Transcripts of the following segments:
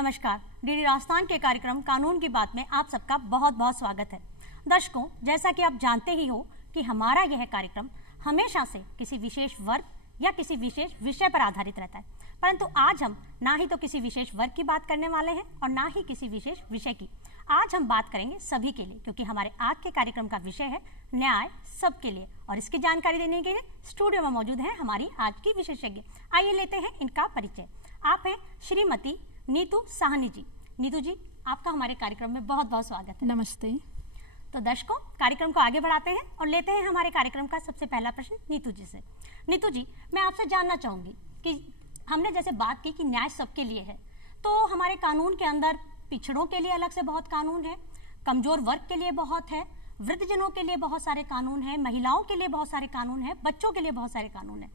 नमस्कार। डीडी राजस्थान के कार्यक्रम कानून की बात में आप सबका बहुत बहुत स्वागत है। दर्शकों, जैसा कि आप जानते ही हो कि हमारा यह कार्यक्रम हमेशा से किसी विशेष वर्ग या किसी विशेष विषय पर आधारित रहता है, परंतु आज हम ना ही तो किसी विशेष वर्ग की बात करने वाले हैं और ना ही किसी विशेष विषय की। आज हम बात करेंगे सभी के लिए, क्योंकि हमारे आज के कार्यक्रम का विषय है न्याय सबके लिए। और इसकी जानकारी देने के लिए स्टूडियो में मौजूद है हमारी आज की विशेषज्ञ। आइए लेते हैं इनका परिचय। आप हैं श्रीमती नीतू साहनी जी। नीतू जी, आपका हमारे कार्यक्रम में बहुत बहुत स्वागत है। नमस्ते। तो दर्शकों, कार्यक्रम को आगे बढ़ाते हैं और लेते हैं हमारे कार्यक्रम का सबसे पहला प्रश्न नीतू जी से। नीतू जी, मैं आपसे जानना चाहूंगी कि हमने जैसे बात की कि न्याय सबके लिए है, तो हमारे कानून के अंदर पिछड़ों के लिए अलग से बहुत कानून है, कमजोर वर्ग के लिए बहुत है, वृद्धजनों के लिए बहुत सारे कानून है, महिलाओं के लिए बहुत सारे कानून है, बच्चों के लिए बहुत सारे कानून है।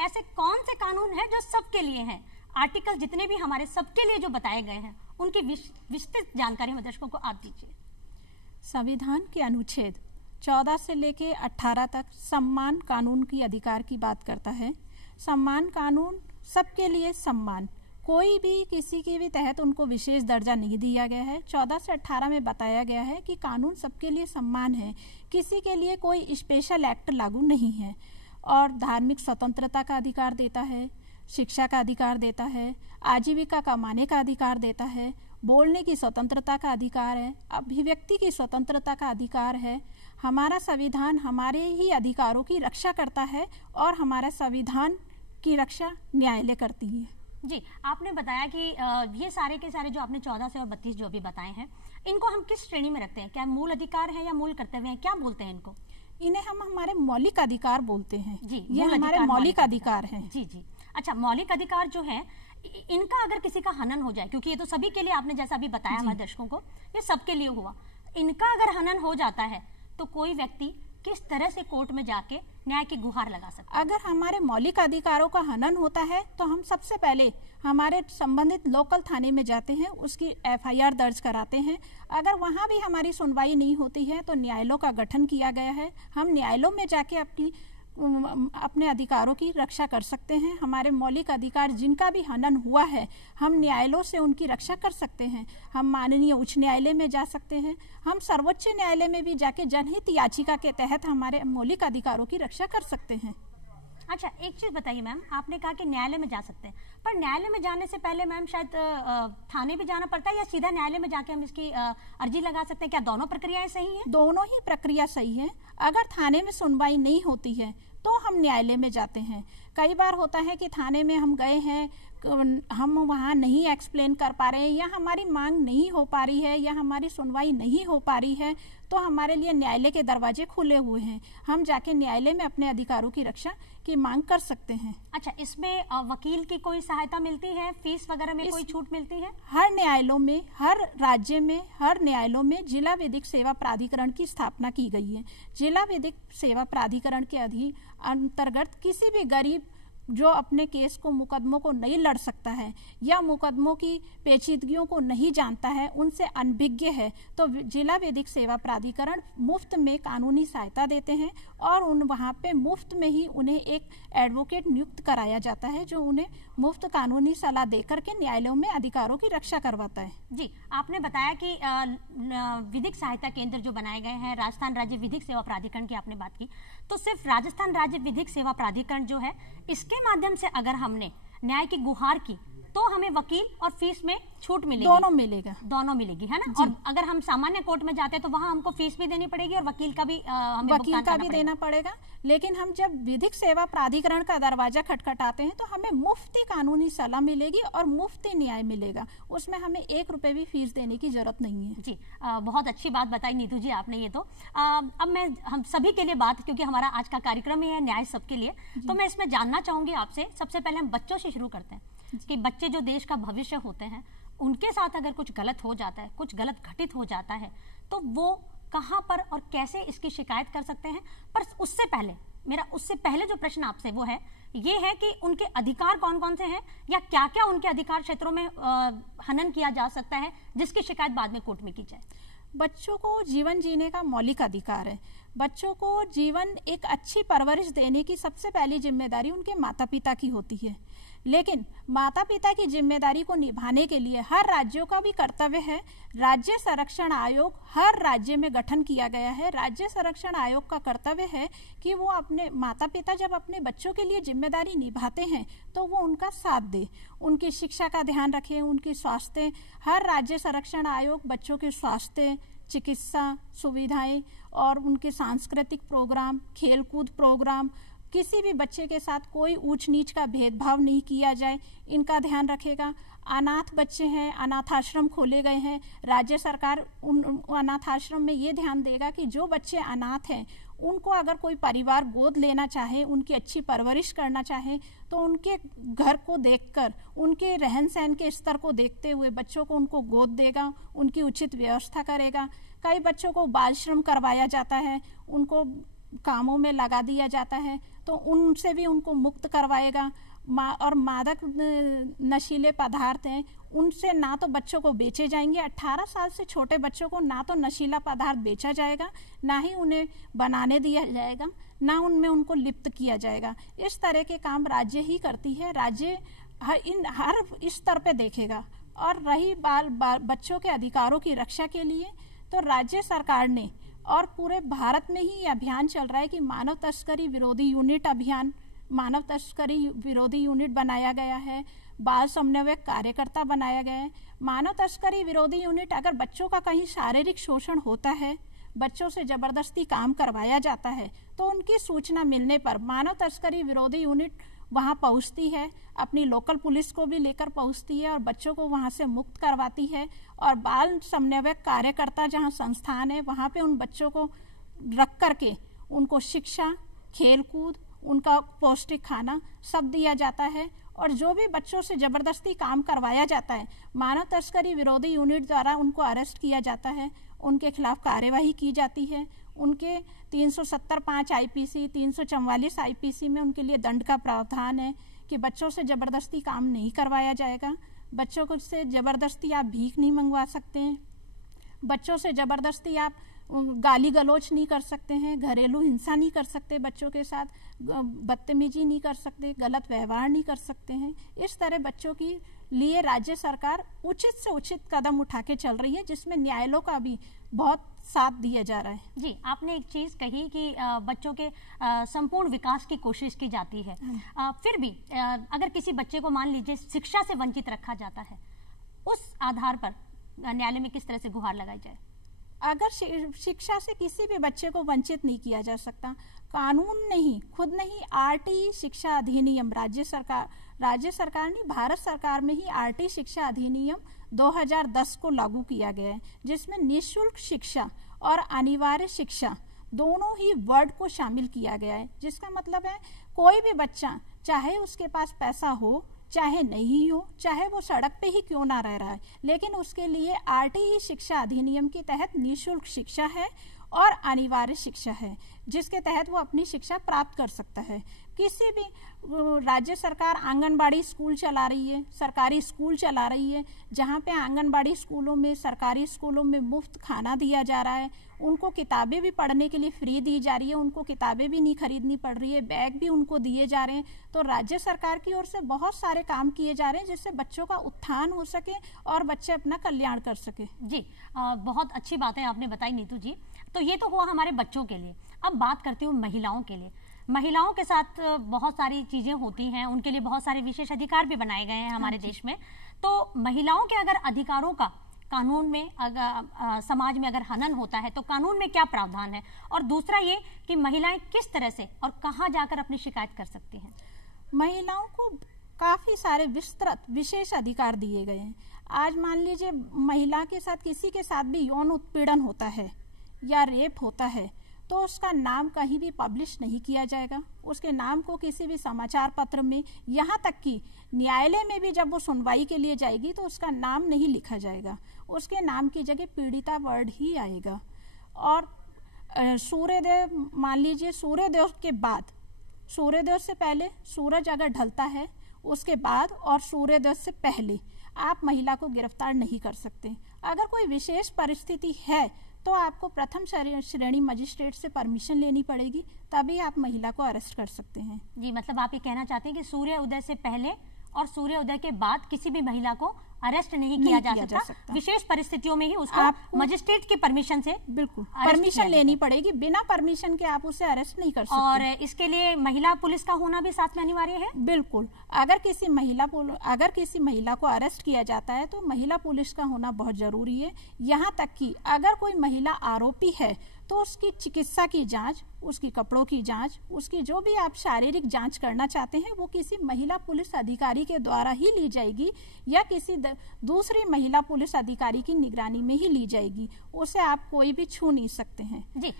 ऐसे कौन से कानून है जो सबके लिए हैं? आर्टिकल जितने भी हमारे सबके लिए जो बताए गए हैं उनकी विस्तृत जानकारी हम दर्शकों को आप दीजिए। संविधान के अनुच्छेद 14 से लेके 18 तक सम्मान कानून की अधिकार की बात करता है। सम्मान कानून सबके लिए सम्मान, कोई भी किसी के भी तहत उनको विशेष दर्जा नहीं दिया गया है। 14 से 18 में बताया गया है कि कानून सबके लिए सम्मान है, किसी के लिए कोई स्पेशल एक्ट लागू नहीं है। और धार्मिक स्वतंत्रता का अधिकार देता है, शिक्षा का अधिकार देता है, आजीविका कमाने का अधिकार देता है, बोलने की स्वतंत्रता का अधिकार है, अभिव्यक्ति की स्वतंत्रता का अधिकार है। हमारा संविधान हमारे ही अधिकारों की रक्षा करता है और हमारा संविधान की रक्षा न्यायालय करती है। जी, आपने बताया कि ये सारे के सारे जो आपने 14 से और 32 जो अभी बताए हैं, इनको हम किस श्रेणी में रखते हैं? क्या मूल अधिकार है या मूल कर्तव्य है? क्या बोलते हैं इनको? इन्हें हम हमारे मौलिक अधिकार बोलते हैं। जी, ये हमारे मौलिक अधिकार हैं। जी जी। अच्छा, मौलिक अधिकार जो है, इनका अगर किसी का हनन हो जाए, क्योंकि ये तो सभी के लिए आपने जैसा अभी बताया हमारे दर्शकों को, ये सबके लिए हुआ, इनका अगर हनन हो जाता है तो कोई व्यक्ति किस तरह से कोर्ट में जाके न्याय की गुहार लगा सकता है? अगर हमारे मौलिक अधिकारों का हनन होता है तो हम सबसे पहले हमारे संबंधित लोकल थाने में जाते हैं, उसकी FIR दर्ज कराते हैं। अगर वहाँ भी हमारी सुनवाई नहीं होती है तो न्यायालयों का गठन किया गया है। हम न्यायालयों में जाके अपने अधिकारों की रक्षा कर सकते हैं। हमारे मौलिक अधिकार जिनका भी हनन हुआ है, हम न्यायालयों से उनकी रक्षा कर सकते हैं। हम माननीय उच्च न्यायालय में जा सकते हैं, हम सर्वोच्च न्यायालय में भी जाके जनहित याचिका के तहत हमारे मौलिक अधिकारों की रक्षा कर सकते हैं। अच्छा, एक चीज बताइए मैम, आपने कहा कि न्यायालय में जा सकते हैं, पर न्यायालय में जाने से पहले मैम शायद थाने भी जाना पड़ता है, या सीधा न्यायालय में जाके हम इसकी अर्जी लगा सकते हैं? क्या दोनों प्रक्रियाएं सही हैं? दोनों ही प्रक्रिया सही है। अगर थाने में सुनवाई नहीं होती है तो हम न्यायालय में जाते हैं। कई बार होता है कि थाने में हम गए हैं, हम वहाँ नहीं एक्सप्लेन कर पा रहे हैं, या हमारी मांग नहीं हो पा रही है, या हमारी सुनवाई नहीं हो पा रही है, तो हमारे लिए न्यायालय के दरवाजे खुले हुए हैं। हम जाके न्यायालय में अपने अधिकारों की रक्षा की मांग कर सकते हैं। अच्छा, इसमें वकील की कोई सहायता मिलती है? फीस वगैरह में कोई छूट मिलती है? हर न्यायालयों में, हर राज्य में, हर न्यायालयों में जिला विधिक सेवा प्राधिकरण की स्थापना की गई है। जिला विधिक सेवा प्राधिकरण के अंतर्गत किसी भी गरीब जो अपने केस को, मुकदमों को नहीं लड़ सकता है या मुकदमों की पेचीदगियों को नहीं जानता है, उनसे अनभिज्ञ है, तो जिला विधिक सेवा प्राधिकरण मुफ्त में कानूनी सहायता देते हैं और वहाँ पे मुफ्त में ही उन्हें एक एडवोकेट नियुक्त कराया जाता है जो उन्हें मुफ्त कानूनी सलाह देकर के न्यायालयों में अधिकारों की रक्षा करवाता है। जी, आपने बताया कि विधिक सहायता केंद्र जो बनाए गए हैं, राजस्थान राज्य विधिक सेवा प्राधिकरण की आपने बात की, तो सिर्फ राजस्थान राज्य विधिक सेवा प्राधिकरण जो है, इसके माध्यम से अगर हमने न्याय की गुहार की तो हमें वकील और फीस में छूट मिलेगी? दोनों मिलेगा। दोनों मिलेगी, है ना? और अगर हम सामान्य कोर्ट में जाते हैं तो वहाँ हमको फीस भी देनी पड़ेगी और वकील का भी देना पड़ेगा। लेकिन हम जब विधिक सेवा प्राधिकरण का दरवाजा खटखटाते हैं तो हमें मुफ्ती कानूनी सलाह मिलेगी और मुफ्ती न्याय मिलेगा। उसमें हमें 1 रुपए भी फीस देने की जरूरत नहीं है। जी, बहुत अच्छी बात बताई नीतू जी आपने ये तो। अब मैं हम सभी के लिए बात, क्योंकि हमारा आज का कार्यक्रम ही है न्याय सबके लिए, तो मैं इसमें जानना चाहूंगी आपसे। सबसे पहले हम बच्चों से शुरू करते हैं कि बच्चे जो देश का भविष्य होते हैं, उनके साथ अगर कुछ गलत हो जाता है, कुछ गलत घटित हो जाता है, तो वो कहाँ पर और कैसे इसकी शिकायत कर सकते हैं? पर उससे पहले जो प्रश्न आपसे वो है, ये है कि उनके अधिकार कौन कौन से हैं, या क्या क्या उनके अधिकार क्षेत्रों में हनन किया जा सकता है जिसकी शिकायत बाद में कोर्ट में की जाए? बच्चों को जीवन जीने का मौलिक अधिकार है। बच्चों को जीवन, एक अच्छी परवरिश देने की सबसे पहली जिम्मेदारी उनके माता पिता की होती है। लेकिन माता पिता की जिम्मेदारी को निभाने के लिए हर राज्यों का भी कर्तव्य है। राज्य संरक्षण आयोग हर राज्य में गठन किया गया है। राज्य संरक्षण आयोग का कर्तव्य है कि वो अपने माता पिता जब अपने बच्चों के लिए जिम्मेदारी निभाते हैं तो वो उनका साथ दे, उनकी शिक्षा का ध्यान रखें, उनकी स्वास्थ्य। हर राज्य संरक्षण आयोग बच्चों के स्वास्थ्य, चिकित्सा सुविधाएं और उनके सांस्कृतिक प्रोग्राम, खेलकूद प्रोग्राम, किसी भी बच्चे के साथ कोई ऊंच नीच का भेदभाव नहीं किया जाए, इनका ध्यान रखेगा। अनाथ बच्चे हैं, अनाथ आश्रम खोले गए हैं, राज्य सरकार उन अनाथ आश्रम में ये ध्यान देगा कि जो बच्चे अनाथ हैं उनको अगर कोई परिवार गोद लेना चाहे, उनकी अच्छी परवरिश करना चाहे तो उनके घर को देखकर, उनके रहन सहन के स्तर को देखते हुए बच्चों को उनको गोद देगा, उनकी उचित व्यवस्था करेगा। कई बच्चों को बाल श्रम करवाया जाता है, उनको कामों में लगा दिया जाता है, तो उनसे भी उनको मुक्त करवाएगा। और मादक नशीले पदार्थ हैं, उनसे ना तो बच्चों को बेचे जाएंगे। 18 साल से छोटे बच्चों को ना तो नशीला पदार्थ बेचा जाएगा, ना ही उन्हें बनाने दिया जाएगा, ना उनमें उनको लिप्त किया जाएगा। इस तरह के काम राज्य ही करती है। राज्य हर स्तर पे देखेगा। और रही बच्चों के अधिकारों की रक्षा के लिए, तो राज्य सरकार ने और पूरे भारत में ही अभियान चल रहा है कि मानव तस्करी विरोधी यूनिट अभियान, मानव तस्करी विरोधी यूनिट बनाया गया है, बाल समन्वयक कार्यकर्ता बनाया गया है। मानव तस्करी विरोधी यूनिट, अगर बच्चों का कहीं शारीरिक शोषण होता है, बच्चों से जबरदस्ती काम करवाया जाता है, तो उनकी सूचना मिलने पर मानव तस्करी विरोधी यूनिट वहां पहुंचती है, अपनी लोकल पुलिस को भी लेकर पहुंचती है और बच्चों को वहां से मुक्त करवाती है। और बाल समन्वयक कार्यकर्ता जहां संस्थान है वहां पे उन बच्चों को रख करके उनको शिक्षा, खेलकूद, उनका पौष्टिक खाना सब दिया जाता है। और जो भी बच्चों से जबरदस्ती काम करवाया जाता है, मानव तस्करी विरोधी यूनिट द्वारा उनको अरेस्ट किया जाता है, उनके खिलाफ कार्यवाही की जाती है। उनके 370(5) आईपीसी, 344 आईपीसी में उनके लिए दंड का प्रावधान है कि बच्चों से जबरदस्ती काम नहीं करवाया जाएगा। बच्चों को से जबरदस्ती आप भीख नहीं मंगवा सकते हैं, बच्चों से जबरदस्ती आप गाली गलौज नहीं कर सकते हैं, घरेलू हिंसा नहीं कर सकते, बच्चों के साथ बदतमीजी नहीं कर सकते, गलत व्यवहार नहीं कर सकते हैं। इस तरह बच्चों की लिए राज्य सरकार उचित से उचित कदम उठा के चल रही है, जिसमें न्यायालयों का भी बहुत साथ दिया जा रहा है। जी, आपने एक चीज कही कि बच्चों के संपूर्ण विकास की कोशिश की जाती है। फिर भी अगर किसी बच्चे को मान लीजिए शिक्षा से वंचित रखा जाता है, उस आधार पर न्यायालय में किस तरह से गुहार लगाई जाए? अगर शिक्षा से किसी भी बच्चे को वंचित नहीं किया जा सकता। कानून नहीं, खुद नहीं, आरटी शिक्षा अधिनियम राज्य सरकार ने, भारत सरकार में ही आरटी शिक्षा अधिनियम 2010 को लागू किया गया है, जिसमें निःशुल्क शिक्षा और अनिवार्य शिक्षा दोनों ही वर्ड को शामिल किया गया है। जिसका मतलब है कोई भी बच्चा, चाहे उसके पास पैसा हो चाहे नहीं हो, चाहे वो सड़क पे ही क्यों ना रह रहा है, लेकिन उसके लिए आरटीई शिक्षा अधिनियम के तहत निःशुल्क शिक्षा है और अनिवार्य शिक्षा है, जिसके तहत वो अपनी शिक्षा प्राप्त कर सकता है। किसी भी राज्य सरकार आंगनबाड़ी स्कूल चला रही है, सरकारी स्कूल चला रही है, जहाँ पे आंगनबाड़ी स्कूलों में, सरकारी स्कूलों में मुफ्त खाना दिया जा रहा है, उनको किताबें भी पढ़ने के लिए फ्री दी जा रही है, उनको किताबें भी नहीं खरीदनी पड़ रही है, बैग भी उनको दिए जा रहे हैं। तो राज्य सरकार की ओर से बहुत सारे काम किए जा रहे हैं जिससे बच्चों का उत्थान हो सके और बच्चे अपना कल्याण कर सके। जी, बहुत अच्छी बातें आपने बताई नीतू जी। तो ये तो हुआ हमारे बच्चों के लिए। अब बात करती हूँ महिलाओं के लिए। महिलाओं के साथ बहुत सारी चीजें होती हैं, उनके लिए बहुत सारे विशेष अधिकार भी बनाए गए हैं हमारे देश में। तो महिलाओं के अगर अधिकारों का कानून में अगर समाज में अगर हनन होता है तो कानून में क्या प्रावधान है, और दूसरा ये कि महिलाएं किस तरह से और कहाँ जाकर अपनी शिकायत कर सकती हैं? महिलाओं को काफी सारे विस्तृत विशेष अधिकार दिए गए हैं। आज मान लीजिए महिला के साथ किसी के साथ भी यौन उत्पीड़न होता है या रेप होता है तो उसका नाम कहीं भी पब्लिश नहीं किया जाएगा, उसके नाम को किसी भी समाचार पत्र में, यहाँ तक कि न्यायालय में भी जब वो सुनवाई के लिए जाएगी तो उसका नाम नहीं लिखा जाएगा, उसके नाम की जगह पीड़िता वर्ड ही आएगा। और सूर्योदय, मान लीजिए सूर्योदय के बाद, सूर्योदय से पहले सूरज अगर ढलता है उसके बाद और सूर्योदय से पहले आप महिला को गिरफ्तार नहीं कर सकते। अगर कोई विशेष परिस्थिति है तो आपको प्रथम श्रेणी मजिस्ट्रेट से परमिशन लेनी पड़ेगी, तभी आप महिला को अरेस्ट कर सकते हैं। जी, मतलब आप ये कहना चाहते हैं कि सूर्य उदय से पहले और सूर्योदय के बाद किसी भी महिला को अरेस्ट नहीं किया जा सकता। विशेष परिस्थितियों में ही उसको मजिस्ट्रेट की परमिशन से बिल्कुल परमिशन लेनी पड़ेगी, बिना परमिशन के आप उसे अरेस्ट नहीं कर सकते। और इसके लिए महिला पुलिस का होना भी साथ में अनिवार्य है। बिल्कुल, अगर किसी महिला को अरेस्ट किया जाता है तो महिला पुलिस का होना बहुत जरूरी है। यहाँ तक कि अगर कोई महिला आरोपी है तो उसकी चिकित्सा की जांच, उसकी कपड़ों की जांच, उसकी जो भी आप शारीरिक जांच करना चाहते हैं वो किसी महिला पुलिस अधिकारी के द्वारा ही ली जाएगी या किसी दूसरी महिला पुलिस अधिकारी की निगरानी में ही ली जाएगी। उसे आप कोई भी छू नहीं सकते हैं। जी,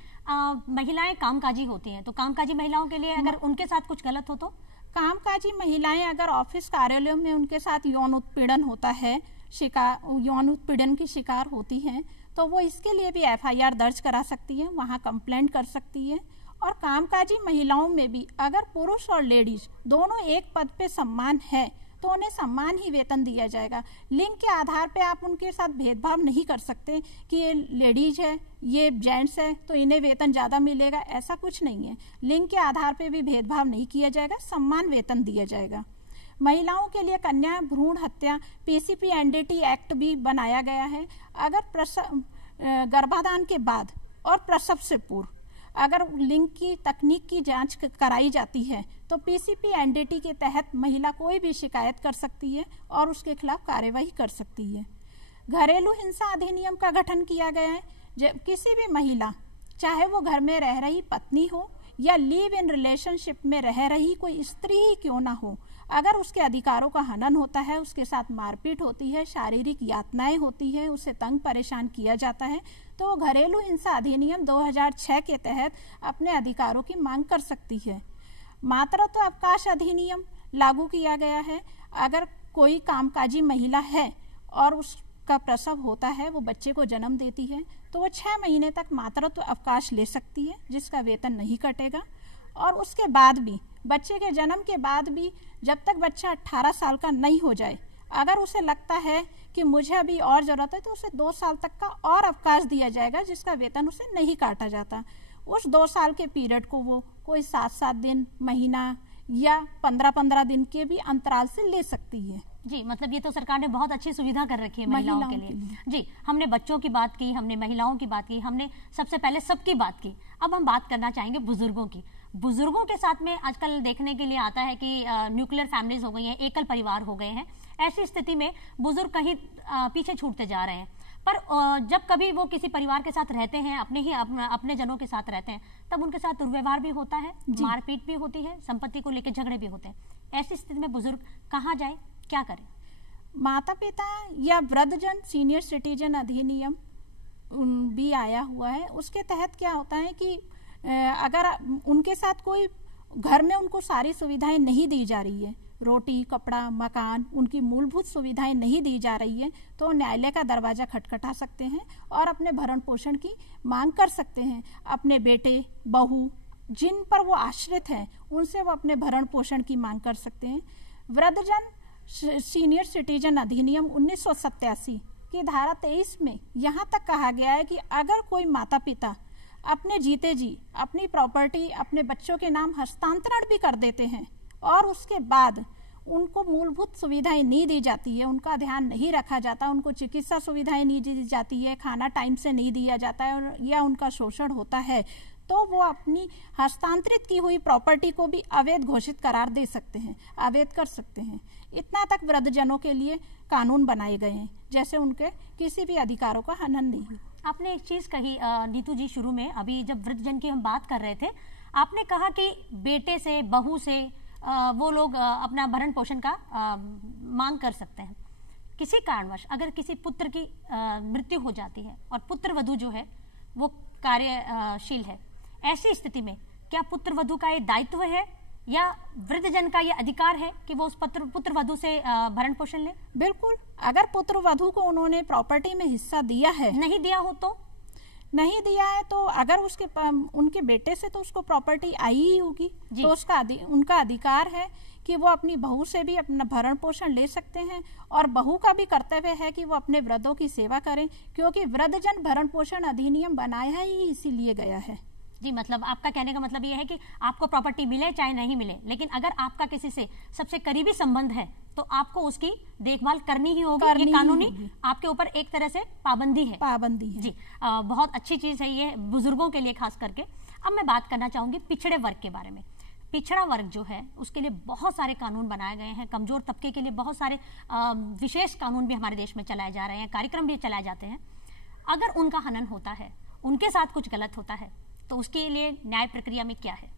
महिलाएं कामकाजी होती हैं, तो कामकाजी महिलाओं के लिए अगर उनके साथ कुछ गलत हो तो? कामकाजी महिलाएं अगर ऑफिस कार्यालयों में उनके साथ यौन उत्पीड़न होता है, यौन उत्पीड़न की शिकार होती हैं, तो वो इसके लिए भी FIR दर्ज करा सकती है, वहाँ कंप्लेंट कर सकती है। और कामकाजी महिलाओं में भी अगर पुरुष और लेडीज दोनों एक पद पे समान है तो उन्हें सम्मान ही वेतन दिया जाएगा। लिंग के आधार पे आप उनके साथ भेदभाव नहीं कर सकते कि ये लेडीज है, ये जेंट्स है तो इन्हें वेतन ज़्यादा मिलेगा, ऐसा कुछ नहीं है। लिंग के आधार पे भी भेदभाव नहीं किया जाएगा, सम्मान वेतन दिया जाएगा। महिलाओं के लिए कन्या भ्रूण हत्या PCP NDT एक्ट भी बनाया गया है। अगर गर्भाधान के बाद और प्रसव से पूर्व अगर लिंग की तकनीक की जांच कराई जाती है तो PCP NDT के तहत महिला कोई भी शिकायत कर सकती है और उसके खिलाफ कार्यवाही कर सकती है। घरेलू हिंसा अधिनियम का गठन किया गया है। जब किसी भी महिला, चाहे वो घर में रह रही पत्नी हो या लिव इन रिलेशनशिप में रह रही कोई स्त्री ही क्यों ना हो, अगर उसके अधिकारों का हनन होता है, उसके साथ मारपीट होती है, शारीरिक यातनाएं होती है, उसे तंग परेशान किया जाता है, तो वो घरेलू हिंसा अधिनियम 2006 के तहत अपने अधिकारों की मांग कर सकती है। मातृत्व अवकाश अधिनियम लागू किया गया है। अगर कोई कामकाजी महिला है और उसका प्रसव होता है, वो बच्चे को जन्म देती है, तो वो 6 महीने तक मातृत्व अवकाश ले सकती है जिसका वेतन नहीं कटेगा। और उसके बाद भी, बच्चे के जन्म के बाद भी, जब तक बच्चा 18 साल का नहीं हो जाए, अगर उसे लगता है कि मुझे अभी और ज़रूरत है तो उसे 2 साल तक का और अवकाश दिया जाएगा जिसका वेतन उसे नहीं काटा जाता। उस 2 साल के पीरियड को वो कोई 7-7 दिन, महीना या 15-15 दिन के भी अंतराल से ले सकती है। जी, मतलब ये तो सरकार ने बहुत अच्छी सुविधा कर रखी है महिलाओं के लिए। जी, हमने बच्चों की बात की, हमने महिलाओं की बात की, हमने सबसे पहले सबकी बात की। अब हम बात करना चाहेंगे बुजुर्गों की। बुजुर्गों के साथ में आजकल देखने के लिए आता है कि न्यूक्लियर फैमिलीज हो गई हैं, एकल परिवार हो गए हैं। ऐसी स्थिति में बुजुर्ग कहीं पीछे छूटते जा रहे हैं। पर जब कभी वो किसी परिवार के साथ रहते हैं, अपने जनों के साथ रहते हैं, तब उनके साथ दुर्व्यवहार भी होता है, मारपीट भी होती है, संपत्ति को लेकर झगड़े भी होते हैं। ऐसी स्थिति में बुजुर्ग कहाँ जाए, क्या करें? माता पिता या वृद्धजन सीनियर सिटीजन अधिनियम भी आया हुआ है। उसके तहत क्या होता है कि अगर उनके साथ कोई घर में उनको सारी सुविधाएं नहीं दी जा रही है, रोटी, कपड़ा, मकान, उनकी मूलभूत सुविधाएं नहीं दी जा रही है, तो न्यायालय का दरवाजा खटखटा सकते हैं और अपने भरण पोषण की मांग कर सकते हैं। अपने बेटे, बहू, जिन पर वो आश्रित हैं, उनसे वो अपने भरण पोषण की मांग कर सकते हैं। वृद्धजन सीनियर सिटीजन अधिनियम 1987 की धारा 23 में यहाँ तक कहा गया है कि अगर कोई माता पिता अपने जीते जी अपनी प्रॉपर्टी अपने बच्चों के नाम हस्तांतरण भी कर देते हैं और उसके बाद उनको मूलभूत सुविधाएं नहीं दी जाती है, उनका ध्यान नहीं रखा जाता, उनको चिकित्सा सुविधाएं नहीं दी जाती है, खाना टाइम से नहीं दिया जाता है या उनका शोषण होता है, तो वो अपनी हस्तांतरित की हुई प्रॉपर्टी को भी अवैध घोषित करार दे सकते हैं, अवैध कर सकते हैं। इतना तक वृद्धजनों के लिए कानून बनाए गए हैं जैसे उनके किसी भी अधिकारों का हनन नहीं हो। आपने एक चीज कही नीतू जी, शुरू में अभी जब वृद्धजन की हम बात कर रहे थे, आपने कहा कि बेटे से, बहू से वो लोग अपना भरण पोषण का मांग कर सकते हैं। किसी कारणवश अगर किसी पुत्र की मृत्यु हो जाती है और पुत्र वधू जो है वो कार्यशील है, ऐसी स्थिति में क्या पुत्र वधू का ये दायित्व है या वृद्धजन का ये अधिकार है कि वो उस पुत्र वधू से भरण पोषण ले? बिल्कुल, अगर पुत्र वधू को उन्होंने प्रॉपर्टी में हिस्सा दिया है, नहीं दिया हो तो नहीं दिया है, तो अगर उनके बेटे से तो उसको प्रॉपर्टी आई ही होगी, तो उनका अधिकार है कि वो अपनी बहू से भी अपना भरण पोषण ले सकते हैं। और बहू का भी कर्तव्य है कि वो अपने वृद्धों की सेवा करें, क्योंकि वृद्धजन भरण पोषण अधिनियम बनाया ही इसीलिए गया है। जी, मतलब आपका कहने का मतलब ये है कि आपको प्रॉपर्टी मिले चाहे नहीं मिले, लेकिन अगर आपका किसी से सबसे करीबी संबंध है तो आपको उसकी देखभाल करनी ही होगी। ये कानूनी आपके ऊपर एक तरह से पाबंदी है। जी, बहुत अच्छी चीज है ये बुजुर्गों के लिए खास करके। अब मैं बात करना चाहूंगी पिछड़े वर्ग के बारे में। पिछड़ा वर्ग जो है उसके लिए बहुत सारे कानून बनाए गए हैं, कमजोर तबके के लिए बहुत सारे विशेष कानून भी हमारे देश में चलाए जा रहे हैं, कार्यक्रम भी चलाए जाते हैं। अगर उनका हनन होता है, उनके साथ कुछ गलत होता है, तो उसके लिए न्याय प्रक्रिया में क्या है?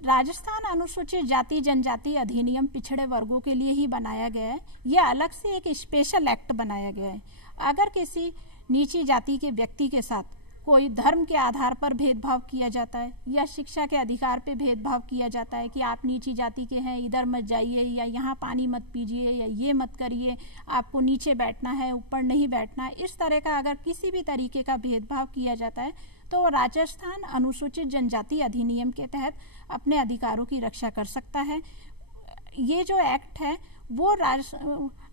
राजस्थान अनुसूचित जाति जनजाति अधिनियम पिछड़े वर्गों के लिए ही बनाया गया है। यह अलग से एक स्पेशल एक्ट बनाया गया है। अगर किसी नीची जाति के व्यक्ति के साथ कोई धर्म के आधार पर भेदभाव किया जाता है या शिक्षा के अधिकार पे भेदभाव किया जाता है कि आप नीची जाति के हैं, इधर मत जाइए, या यहाँ पानी मत पीजिए, या ये मत करिए, आपको नीचे बैठना है, ऊपर नहीं बैठना है, इस तरह का अगर किसी भी तरीके का भेदभाव किया जाता है तो राजस्थान अनुसूचित जनजाति अधिनियम के तहत अपने अधिकारों की रक्षा कर सकता है। ये जो एक्ट है वो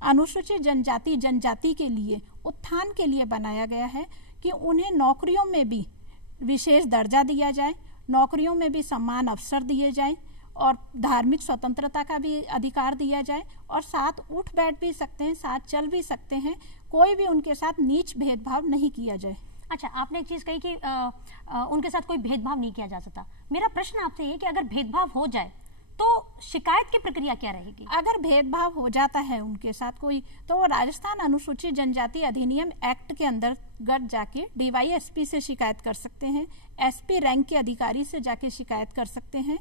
अनुसूचित जनजाति के लिए उत्थान के लिए बनाया गया है कि उन्हें नौकरियों में भी विशेष दर्जा दिया जाए, नौकरियों में भी समान अवसर दिए जाए और धार्मिक स्वतंत्रता का भी अधिकार दिया जाए, और साथ उठ बैठ भी सकते हैं, साथ चल भी सकते हैं, कोई भी उनके साथ नीच भेदभाव नहीं किया जाए। अच्छा, आपने एक चीज कही कि उनके साथ कोई भेदभाव नहीं किया जा सकता। मेरा प्रश्न आपसे ये कि अगर भेदभाव हो जाए तो शिकायत की प्रक्रिया क्या रहेगी? अगर भेदभाव हो जाता है उनके साथ कोई, तो वो राजस्थान अनुसूचित जनजाति अधिनियम एक्ट के अंतर्गत जाके डीवाईएसपी से शिकायत कर सकते हैं, एसपी रैंक के अधिकारी से जाके शिकायत कर सकते हैं,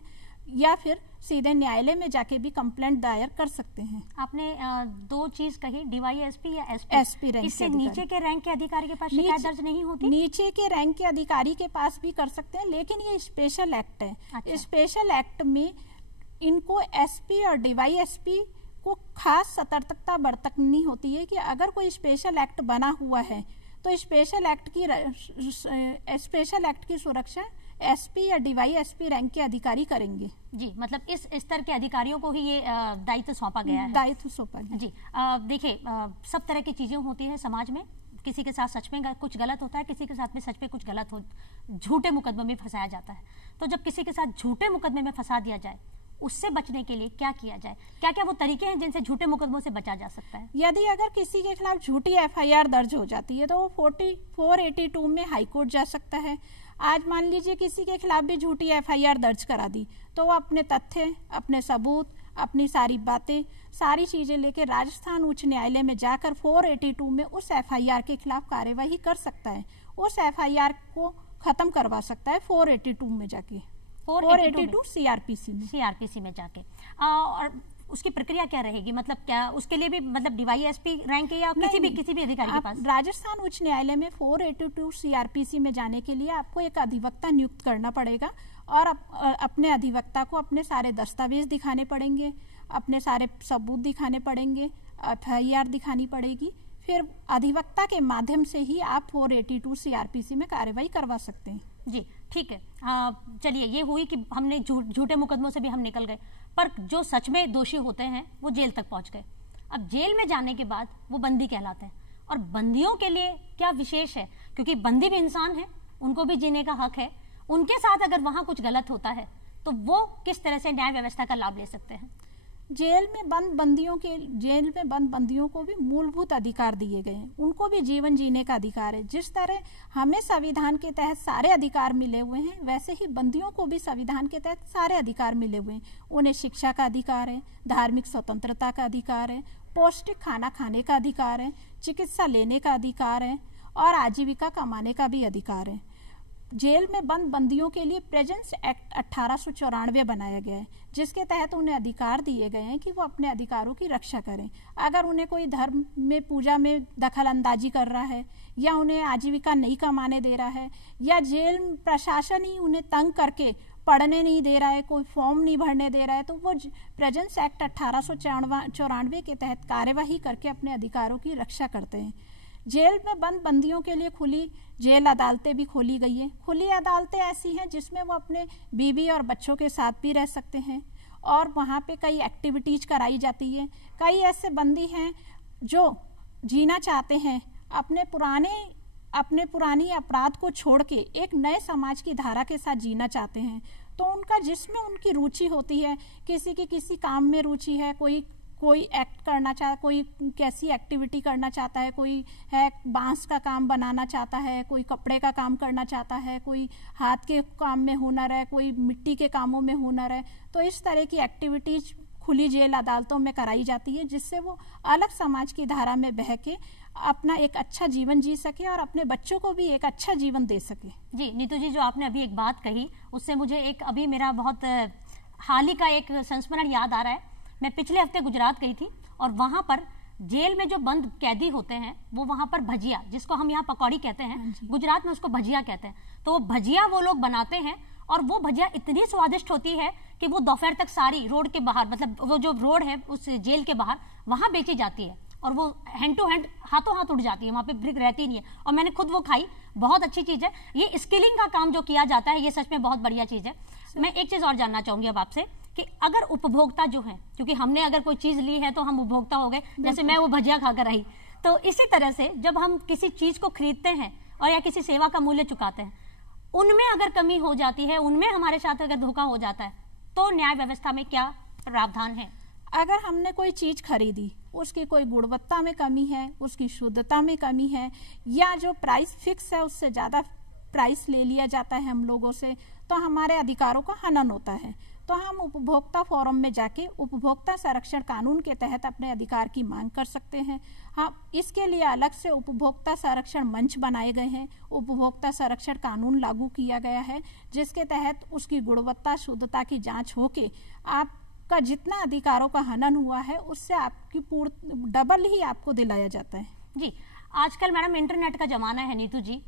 या फिर सीधे न्यायालय में जाके भी कंप्लेंट दायर कर सकते हैं। आपने दो चीज कही, डीवाईएसपी या एसपी रैंक। इससे नीचे के रैंक के अधिकारी के पास शिकायत दर्ज नहीं होती? नीचे के रैंक के अधिकारी के पास भी कर सकते हैं, लेकिन ये स्पेशल एक्ट है। अच्छा। स्पेशल एक्ट में इनको एसपी और डीवाईएसपी को खास सतर्कता बरतनी होती है कि अगर कोई स्पेशल एक्ट बना हुआ है तो स्पेशल एक्ट की सुरक्षा एसपी या डीवाईएसपी रैंक के अधिकारी करेंगे। जी, मतलब इस स्तर के अधिकारियों को ही ये दायित्व सौंपा गया है। दायित्व सौंपा गया। जी, देखिए, सब तरह की चीजें होती है समाज में। किसी के साथ सच में कुछ गलत होता है, किसी के साथ में सच में कुछ गलत हो, झूठे मुकदमे में फंसाया जाता है। तो जब किसी के साथ झूठे मुकदमे में फंसा दिया जाए, उससे बचने के लिए क्या किया जाए? क्या क्या वो तरीके हैं जिनसे झूठे मुकदमों से बचा जा सकता है? यदि अगर किसी के खिलाफ झूठी एफआईआर दर्ज हो जाती है तो वो 482 में हाईकोर्ट जा सकता है। आज मान लीजिए किसी के खिलाफ भी झूठी एफआईआर दर्ज करा दी तो वो अपने तथ्य, अपने सबूत, अपनी सारी बातें, सारी चीजें लेके राजस्थान उच्च न्यायालय में जाकर 482 में उस एफआईआर के खिलाफ कार्यवाही कर सकता है, उस एफआईआर को खत्म करवा सकता है 482 में जाके, 482 सीआरपीसी में जाके। और उसकी प्रक्रिया क्या रहेगी? मतलब क्या उसके लिए भी मतलब डीवाईएसपी रैंक है या किसी भी अधिकारी के पास? राजस्थान उच्च न्यायालय में 482 सीआरपीसी में जाने के लिए आपको एक अधिवक्ता नियुक्त करना पड़ेगा और अपने अधिवक्ता को अपने सारे दस्तावेज दिखाने पड़ेंगे, अपने सारे सबूत दिखाने पड़ेंगे, एफआईआर दिखानी पड़ेगी। फिर अधिवक्ता के माध्यम से ही आप 482 सीआरपीसी में कार्रवाई करवा सकते हैं। जी, ठीक है। चलिए, ये हुई कि हमने झूठे मुकदमों से भी हम निकल गए, पर जो सच में दोषी होते हैं वो जेल तक पहुंच गए। अब जेल में जाने के बाद वो बंदी कहलाते हैं, और बंदियों के लिए क्या विशेष है? क्योंकि बंदी भी इंसान है, उनको भी जीने का हक है। उनके साथ अगर वहां कुछ गलत होता है तो वो किस तरह से न्याय व्यवस्था का लाभ ले सकते हैं? जेल में बंद बंदियों को भी मूलभूत अधिकार दिए गए हैं, उनको भी जीवन जीने का अधिकार है। जिस तरह हमें संविधान के तहत सारे अधिकार मिले हुए हैं, वैसे ही बंदियों को भी संविधान के तहत सारे अधिकार मिले हुए हैं। उन्हें शिक्षा का अधिकार है, धार्मिक स्वतंत्रता का अधिकार है, पौष्टिक खाना खाने का अधिकार है, चिकित्सा लेने का अधिकार है और आजीविका कमाने का भी अधिकार है। जेल में बंद बंदियों के लिए प्रेजेंस एक्ट 1894 बनाया गया है, जिसके तहत उन्हें अधिकार दिए गए हैं कि वो अपने अधिकारों की रक्षा करें। अगर उन्हें कोई धर्म में पूजा में दखल अंदाजी कर रहा है, या उन्हें आजीविका नहीं कमाने दे रहा है, या जेल प्रशासन ही उन्हें तंग करके पढ़ने नहीं दे रहा है, कोई फॉर्म नहीं भरने दे रहा है, तो वो प्रेजेंस एक्ट 1894 के तहत कार्यवाही करके अपने अधिकारों की रक्षा करते हैं। जेल में बंद बंदियों के लिए खुली जेल अदालतें भी खोली गई हैं। खुली अदालतें ऐसी हैं जिसमें वो अपने बीवी और बच्चों के साथ भी रह सकते हैं, और वहाँ पे कई एक्टिविटीज कराई जाती है। कई ऐसे बंदी हैं जो जीना चाहते हैं, अपने पुराने अपने पुरानी अपराध को छोड़ के एक नए समाज की धारा के साथ जीना चाहते हैं, तो उनका जिसमें उनकी रुचि होती है, किसी की किसी काम में रुचि है, कोई एक्ट करना चाहता, कोई कैसी एक्टिविटी करना चाहता है, कोई है बांस का काम बनाना चाहता है, कोई कपड़े का काम करना चाहता है, कोई हाथ के काम में हुनर है, कोई मिट्टी के कामों में हुनर है। तो इस तरह की एक्टिविटीज खुली जेल अदालतों में कराई जाती है, जिससे वो अलग समाज की धारा में बह के अपना एक अच्छा जीवन जी सके और अपने बच्चों को भी एक अच्छा जीवन दे सके। जी नीतू जी, जो आपने अभी एक बात कही उससे मुझे एक अभी मेरा बहुत हाल ही का एक संस्मरण याद आ रहा है। मैं पिछले हफ्ते गुजरात गई थी और वहां पर जेल में जो बंद कैदी होते हैं वो वहां पर भजिया, जिसको हम यहाँ पकौड़ी कहते हैं, गुजरात में उसको भजिया कहते हैं, तो वो भजिया वो लोग बनाते हैं और वो भजिया इतनी स्वादिष्ट होती है कि वो दोपहर तक सारी रोड के बाहर, मतलब वो जो रोड है उस जेल के बाहर, वहां बेची जाती है और वो हैंड टू हैंड हाथों हाथ उठ जाती है, वहां पे ब्रिक रहती नहीं है। और मैंने खुद वो खाई, बहुत अच्छी चीज है। ये स्किलिंग का काम जो किया जाता है ये सच में बहुत बढ़िया चीज है। मैं एक चीज और जानना चाहूंगी अब आपसे कि अगर उपभोक्ता जो है, क्योंकि हमने अगर कोई चीज ली है तो हम उपभोक्ता हो गए, जैसे मैं वो भजिया खाकर आई, तो इसी तरह से जब हम किसी चीज को खरीदते हैं और या किसी सेवा का मूल्य चुकाते हैं, उनमें अगर कमी हो जाती है, उनमें हमारे साथ अगर धोखा हो जाता है, तो न्याय व्यवस्था में क्या प्रावधान है? अगर हमने कोई चीज खरीदी, उसकी कोई गुणवत्ता में कमी है, उसकी शुद्धता में कमी है, या जो प्राइस फिक्स है उससे ज्यादा प्राइस ले लिया जाता है हम लोगों से, तो हमारे अधिकारों का हनन होता है। तो हम उपभोक्ता फोरम में जाके उपभोक्ता संरक्षण कानून के तहत अपने अधिकार की मांग कर सकते हैं। हाँ, इसके लिए अलग से उपभोक्ता संरक्षण मंच बनाए गए हैं। उपभोक्ता संरक्षण कानून लागू किया गया है, जिसके तहत उसकी गुणवत्ता शुद्धता की जांच होके आपका जितना अधिकारों का हनन हुआ है उससे आपकी डबल ही आपको दिलाया जाता है। जी, आजकल मैडम इंटरनेट का जमाना है नीतू जी,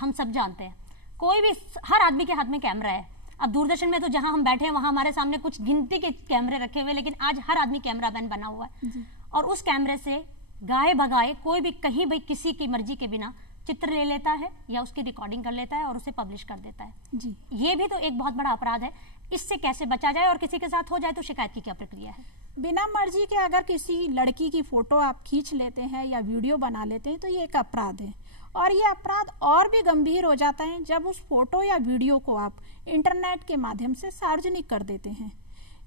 हम सब जानते हैं, कोई भी, हर आदमी के हाथ में कैमरा है। अब दूरदर्शन में तो जहां हम बैठे हैं वहां हमारे सामने कुछ गिनती के कैमरे रखे हुए, लेकिन आज हर आदमी कैमरामैन बना हुआ है और उस कैमरे से गाए भगाए कोई भी कहीं भी किसी की मर्जी के बिना चित्र ले लेता है या उसकी रिकॉर्डिंग कर लेता है और उसे पब्लिश कर देता है। जी, ये भी तो एक बहुत बड़ा अपराध है। इससे कैसे बचा जाए और किसी के साथ हो जाए तो शिकायत की क्या प्रक्रिया है? बिना मर्जी के अगर किसी लड़की की फोटो आप खींच लेते हैं या वीडियो बना लेते हैं तो ये एक अपराध है। और ये अपराध और भी गंभीर हो जाता है जब उस फोटो या वीडियो को आप इंटरनेट के माध्यम से सार्वजनिक कर देते हैं।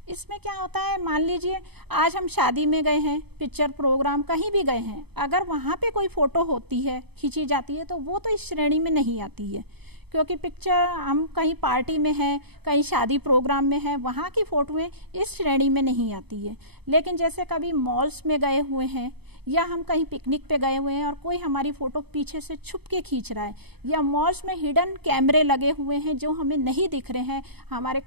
इसमें क्या होता है, मान लीजिए आज हम शादी में गए हैं, पिक्चर प्रोग्राम कहीं भी गए हैं, अगर वहाँ पे कोई फोटो होती है, खींची जाती है, तो वो तो इस श्रेणी में नहीं आती है, क्योंकि पिक्चर हम कहीं पार्टी में हैं, कहीं शादी प्रोग्राम में हैं, वहाँ की फोटोएं इस श्रेणी में नहीं आती है। लेकिन जैसे कभी मॉल्स में गए हुए हैं या हम कहीं पिकनिक पे गए हुए हैं और कोई हमारी फोटो पीछे से छुप के खींच रहा है, या मॉल्स में हिडन कैमरे लगे हुए हैं जो हमें नहीं दिख रहे हैं, हमारे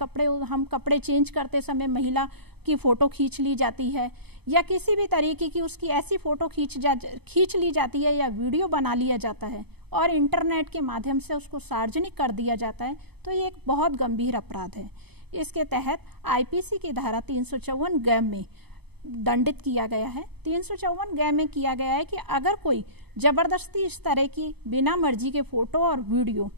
हम कपड़े चेंज करते समय महिला की फोटो खींच ली जाती है, या किसी भी तरीके की उसकी ऐसी फोटो खींच ली जाती है या वीडियो बना लिया जाता है और इंटरनेट के माध्यम से उसको सार्वजनिक कर दिया जाता है, तो ये एक बहुत गंभीर अपराध है। इसके तहत आईपीसी की धारा 354 ग में दंडित किया गया है। 354 ग में किया गया है कि अगर कोई जबरदस्ती इस तरह की बिना मर्जी के फोटो और वीडियो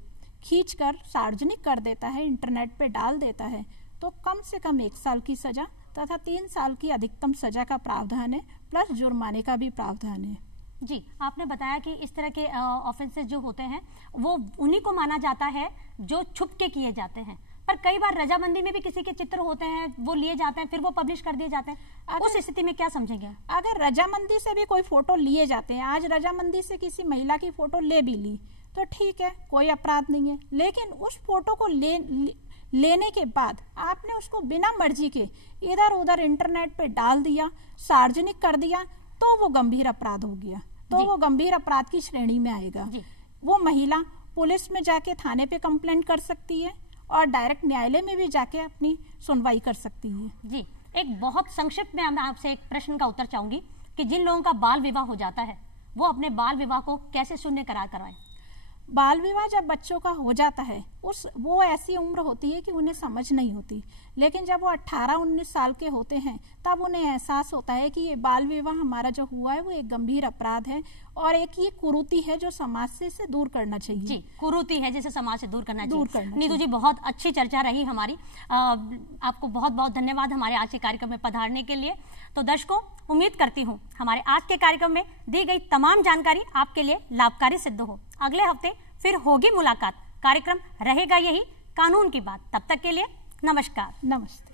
खींचकर सार्वजनिक कर देता है, इंटरनेट पे डाल देता है, तो कम से कम 1 साल की सजा तथा 3 साल की अधिकतम सजा का प्रावधान है, प्लस जुर्माने का भी प्रावधान है। जी, आपने बताया कि इस तरह के ऑफेंसेस जो होते हैं वो उन्हीं को माना जाता है जो छुप के किए जाते हैं, पर कई बार रजामंदी में भी किसी के चित्र होते हैं, वो लिए जाते हैं, फिर वो पब्लिश कर दिए जाते हैं। उस स्थिति में क्या समझेंगे? अगर रजामंदी से भी कोई फोटो लिए जाते हैं, आज रजामंदी से किसी महिला की फोटो ले भी ली तो ठीक है, कोई अपराध नहीं है, लेकिन उस फोटो को लेने के बाद आपने उसको बिना मर्जी के इधर उधर इंटरनेट पे डाल दिया, सार्वजनिक कर दिया, तो वो गंभीर अपराध हो गया, तो वो गंभीर अपराध की श्रेणी में आएगा। वो महिला पुलिस में जाके थाने पे कंप्लेंट कर सकती है और डायरेक्ट न्यायालय में भी जाके अपनी सुनवाई कर सकती है। जी, एक बहुत संक्षिप्त में मैं आपसे एक प्रश्न का उत्तर चाहूंगी कि जिन लोगों का बाल विवाह हो जाता है वो अपने बाल विवाह को कैसे शून्य करार करवाएं? बाल विवाह जब बच्चों का हो जाता है वो ऐसी उम्र होती है कि उन्हें समझ नहीं होती, लेकिन जब वो 18-19 साल के होते हैं तब उन्हें एहसास होता है कि ये बाल विवाह हमारा जो हुआ है वो एक गंभीर अपराध है और एक ये कुरीति है जो समाज से इसे दूर करना चाहिए। जी, कुरीति है जिसे समाज से दूर करना चाहिए। नीतू जी, बहुत अच्छी चर्चा रही हमारी। आपको बहुत बहुत धन्यवाद हमारे आज के कार्यक्रम में पधारने के लिए। तो दर्शकों, उम्मीद करती हूँ हमारे आज के कार्यक्रम में दी गई तमाम जानकारी आपके लिए लाभकारी सिद्ध हो। अगले हफ्ते फिर होगी मुलाकात। कार्यक्रम रहेगा यही, कानून की बात। तब तक के लिए नमस्कार। नमस्ते।